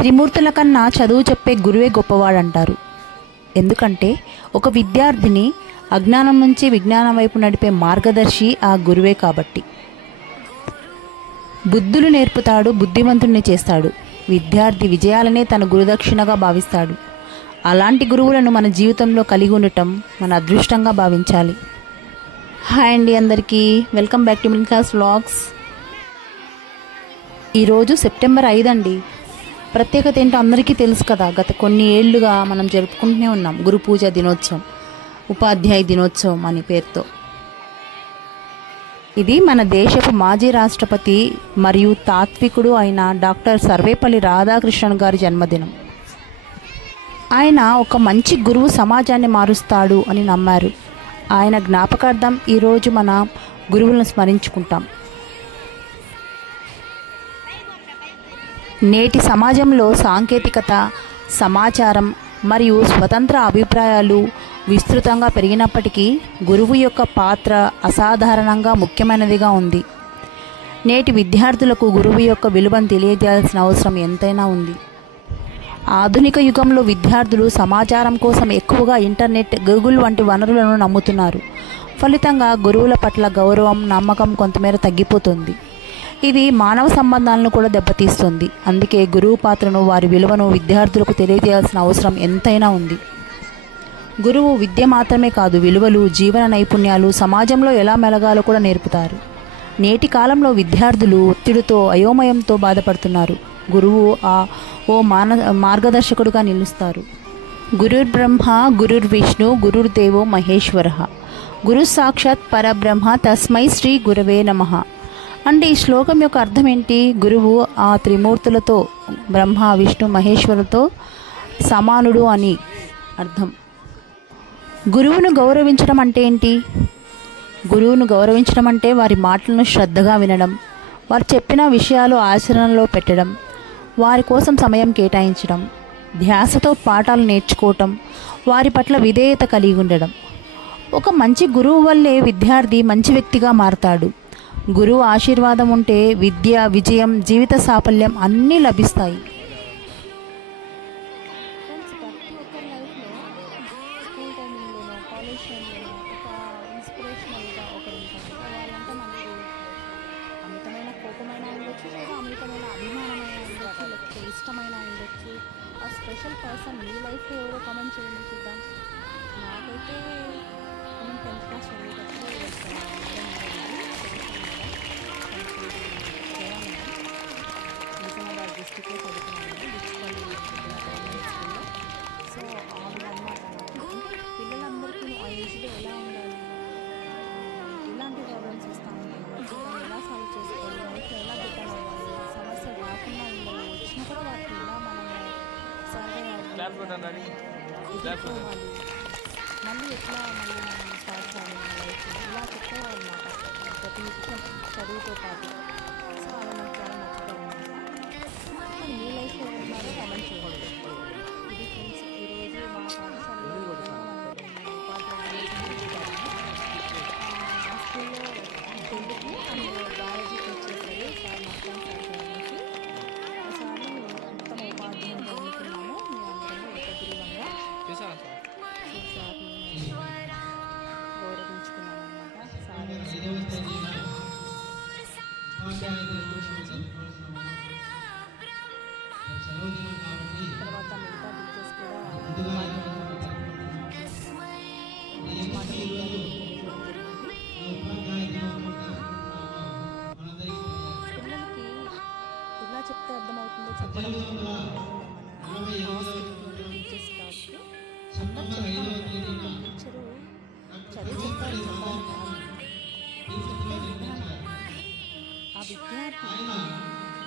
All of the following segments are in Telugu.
త్రిమూర్తుల కన్నా చదువు చెప్పే గురువే గొప్పవాడంటారు. ఎందుకంటే ఒక విద్యార్థిని అజ్ఞానం నుంచి విజ్ఞానం వైపు నడిపే మార్గదర్శి ఆ గురువే కాబట్టి. బుద్ధులు నేర్పుతాడు, బుద్ధిమంతుణ్ణి చేస్తాడు. విద్యార్థి విజయాలనే తన గురుదక్షిణగా భావిస్తాడు. అలాంటి గురువులను మన జీవితంలో కలిగి ఉండటం మన అదృష్టంగా భావించాలి. హాయ్ అండి అందరికీ, welcome back to middle class vlogs. ఈరోజు సెప్టెంబర్ 5 అండి. ప్రత్యేకత ఏంటో అందరికీ తెలుసు కదా. గత కొన్ని ఏళ్లుగా మనం జరుపుకుంటూనే ఉన్నాం గురు పూజ దినోత్సవం, ఉపాధ్యాయ దినోత్సవం అనే పేరుతో. ఇది మన దేశపు మాజీ రాష్ట్రపతి మరియు తాత్వికుడు అయిన డాక్టర్ సర్వేపల్లి రాధాకృష్ణన్ గారి జన్మదినం. ఆయన ఒక మంచి గురువు సమాజాన్ని మారుస్తాడు అని నమ్మారు. ఆయన జ్ఞాపకార్థం ఈరోజు మన గురువులను స్మరించుకుంటాం. నేటి సమాజంలో సాంకేతికత, సమాచారం మరియు స్వతంత్ర అభిప్రాయాలు విస్తృతంగా పెరిగినప్పటికీ గురువు యొక్క పాత్ర అసాధారణంగా ముఖ్యమైనదిగా ఉంది. నేటి విద్యార్థులకు గురువు యొక్క విలువను తెలియజేయాల్సిన అవసరం ఎంతైనా ఉంది. ఆధునిక యుగంలో విద్యార్థులు సమాచారం కోసం ఎక్కువగా ఇంటర్నెట్, గూగుల్ వంటి వనరులను నమ్ముతున్నారు. ఫలితంగా గురువుల పట్ల గౌరవం, నమ్మకం కొంతమేర తగ్గిపోతుంది. ఇది మానవ సంబంధాలను కూడా దెబ్బతీస్తుంది. అందుకే గురువు పాత్రను, వారి విలువను విద్యార్థులకు తెలియజేయాల్సిన అవసరం ఎంతైనా ఉంది. గురువు విద్య మాత్రమే కాదు, విలువలు, జీవన నైపుణ్యాలు, సమాజంలో ఎలా మెలగాలో కూడా నేర్పుతారు. నేటి కాలంలో విద్యార్థులు ఒత్తిడితో, అయోమయంతో బాధపడుతున్నారు. గురువు ఓ మార్గదర్శకుడుగా నిలుస్తారు. గురుర్ బ్రహ్మ గురుర్ విష్ణు గురుర్దేవో మహేశ్వర, గురు సాక్షాత్ పరబ్రహ్మ తస్మై శ్రీ గురవే నమః. అంటే ఈ శ్లోకం యొక్క అర్థం ఏంటి? గురువు ఆ త్రిమూర్తులతో, బ్రహ్మ విష్ణు మహేశ్వరులతో సమానుడు అని అర్థం. గురువును గౌరవించడం అంటే ఏంటి? గురువును గౌరవించడం అంటే వారి మాటలను శ్రద్ధగా వినడం, వారు చెప్పిన విషయాలు ఆచరణలో పెట్టడం, వారి కోసం సమయం కేటాయించడం, ధ్యాసతో పాఠాలు నేర్చుకోవటం, వారి పట్ల విధేయత కలిగి ఉండడం. ఒక మంచి గురువు వల్లే విద్యార్థి మంచి వ్యక్తిగా మారతాడు. గురువు ఆశీర్వాదం ఉంటే విద్య, విజయం, జీవిత సాఫల్యం అన్నీ లభిస్తాయి. ఇష్టమైన ఉండొచ్చు. ఆ స్పెషల్ పర్సన్ మీ లైఫ్లో ఎవరో కామెంట్ చేయండి చూద్దాం. నాకైతే నేను 10th క్లాస్ చదివేటప్పుడు నిజామాబాద్ డిస్ట్రిక్ట్లో చదువుకున్నాను, బుచ్చిపల్లి గవర్నమెంట్ స్కూల్లో. సో అన్నమాట పిల్లలందరికీ ఆ ఏజ్లో ఎలా ఉండాలి, ఎలాంటి ప్రాబ్లమ్స్ వస్తూ ఉంటాయి, దాన్ని ఎలా సాల్వ్ చేసుకోవాలి, లైఫ్లో ఎలా బెటర్ అవ్వాలి, సమస్యలు రాకుండా ఉండాలి, వచ్చినా కూడా వాటిని ఎలా మనం సర్వైవ్ అవ్వాలి, ఎదుర్కోవాలి, మళ్ళీ ఎట్లా మనం స్టార్ట్ చేయాలి మన లైఫ్లో, ఇలా చెప్పేవాళ్ళమాట ప్రతి నిత్యం చదువుతో పాటు. సో అది నాకు చాలా నచ్చుతూ ఉంది. మీ లైఫ్లో ఎవరున్నారో కామెంట్ చేయండి. ఇది ఫ్రెండ్స్, ఈరోజు మా పాఠశాలలో ఉపాధ్యాయులు ఆ స్కూల్లో Telugu and biology teachers sir మొత్తం సార్ ఒకసారి మొత్తం ఉపాధ్యాయులు అనుకున్నాము. మీ అందరూ ఏకగ్రీవంగా సార్ని గౌరవించుకున్నాము అన్నమాట. సార్ తర్వాత మిగతా టీచర్స్ కూడా పిల్లలకి ఎలా చెప్తే అర్థమవుతుందో చెప్పడం మన టీచర్స్ కాబట్టి అందరూ చెప్తారు. టీచరు చదివి చెప్తారు, చెప్పాలి కాదు. ఆ విద్యార్థి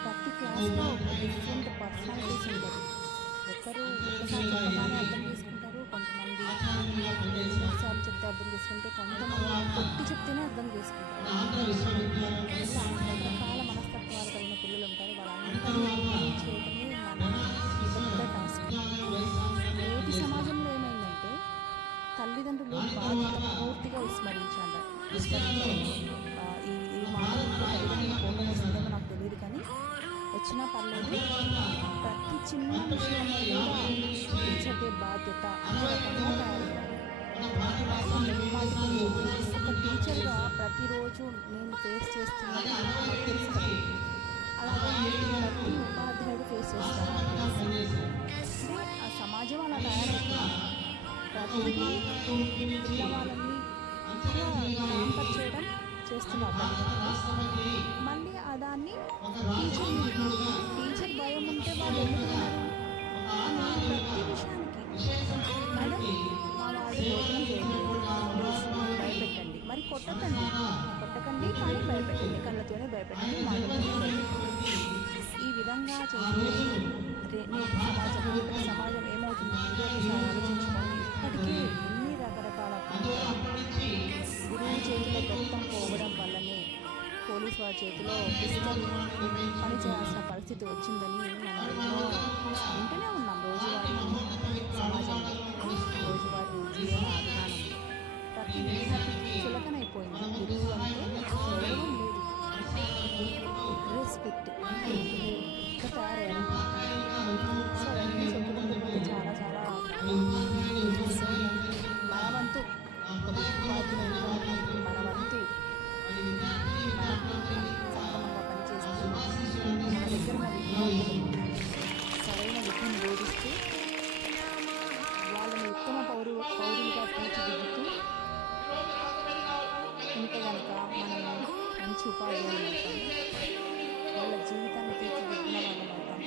ప్రతి క్లాస్లో ఒక డిఫరెంట్ పర్సనాలిటీస్ ఉంటారు. ఒకరు ఒకసారి చెప్పగానే అర్థం చేసుకుంటారు, కొంతమంది సార్లు చెప్తే అర్థం చేసుకుంటే, కొంతమంది కొట్టి చెప్తేనే అర్థం చేసుకుంటారు. ఇలా రకరకాల మనస్తత్వాలు కలిగిన పిల్లలు ఉంటారు. వాళ్ళందరినీ చేయడమే మన పెద్ద టాస్క్. నేటి సమాజంలో ఏమైందంటే తల్లిదండ్రులు బాధ్యత పూర్తిగా విస్మరించాలి. ఈ మాటలతో తల్లిదండ్రులు కోపం వస్తుందేమో నాకు తెలియదు, కానీ వచ్చినా పర్లేదు, ప్రతి చిన్న విషయంలో కూడా టీచర్దే బాధ్యత అనే రకంగా తయారయ్యారు. ఒక టీచర్గా ప్రతిరోజు నేను ఫేస్ చేస్తున్నది నాకు తెలుసు కదా, అలాగే ప్రతి ఉపాధ్యాయుడు ఫేస్ చేస్తారు. ఆ సమాజం అలా తయారైపోయింది. ప్రతిదీ పిల్లవాళ్ళని ప్యాంపర్ చేయడం చేస్తున్నారు. మళ్ళీ దాన్ని టీచర్ భయం ఉంటే వాళ్ళు ఎందుకున్నారు ప్రతి విషయానికి మేడం మా వాడు భోజనం చేయలేదు భయపెట్టండి, మరి కొట్టకండి కానీ భయపెట్టండి, కళ్ళతోనే భయపెట్టండి, మాటలతోనే భయపెట్టండి. ఈ విధంగా చేస్తే నేటి సమాజం ఏమవుతుంది మీరే ఒకసారి ఆలోచించుకోండి. ఇప్పటికీ ఎన్ని రకరకాల గురువు చేతిలో బెత్తం పోవడం వల్లనే పోలీసు వారి చేతిలో పిస్టల్ పని చేయాల్సిన పరిస్థితి వచ్చిందని మనం ఎన్నో వింటూనే ఉన్నాం. రోజువారీ సమాజంలో రోజువారీ జీవన అభిమానం ప్రతి విద్యార్థికి చులకనైపోయింది. గురువు అంటే గౌరవం లేదు, రెస్పెక్ట్ తయారయ్యారు. సో అవన్నీ చెప్పుకుంటూ చాలా చాలా మన వంతు ఉపాధ్యాయులుగా మన వంతు సక్రమంగా పనిచేస్తూ మన దగ్గర ఉన్న సరైన విద్యను బోధిస్తూ వాళ్ళని ఉత్తమ పౌరులుగా తీర్చిదిద్దుతూ ఉంటే కనుక మనం మంచి ఉపాధ్యాయులు అవుతాము, వాళ్ళ జీవితాన్ని తీర్చిదిద్దిన వాళ్ళం అవుతాము.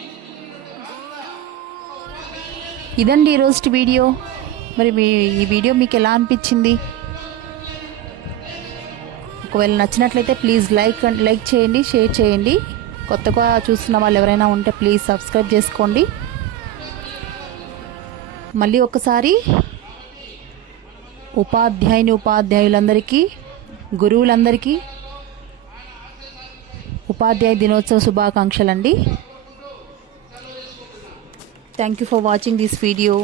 ఇదండి ఈరోజు వీడియో. మరి ఈ వీడియో మీకు ఎలా అనిపించింది? ఒకవేళ నచ్చినట్లయితే ప్లీజ్ లైక్ చేయండి, షేర్ చేయండి. కొత్తగా చూస్తున్న వాళ్ళు ఎవరైనా ఉంటే ప్లీజ్ సబ్స్క్రైబ్ చేసుకోండి. మళ్ళీ ఒకసారి ఉపాధ్యాయులందరికీ గురువులందరికీ ఉపాధ్యాయ దినోత్సవ శుభాకాంక్షలండి. Thank you for watching this video.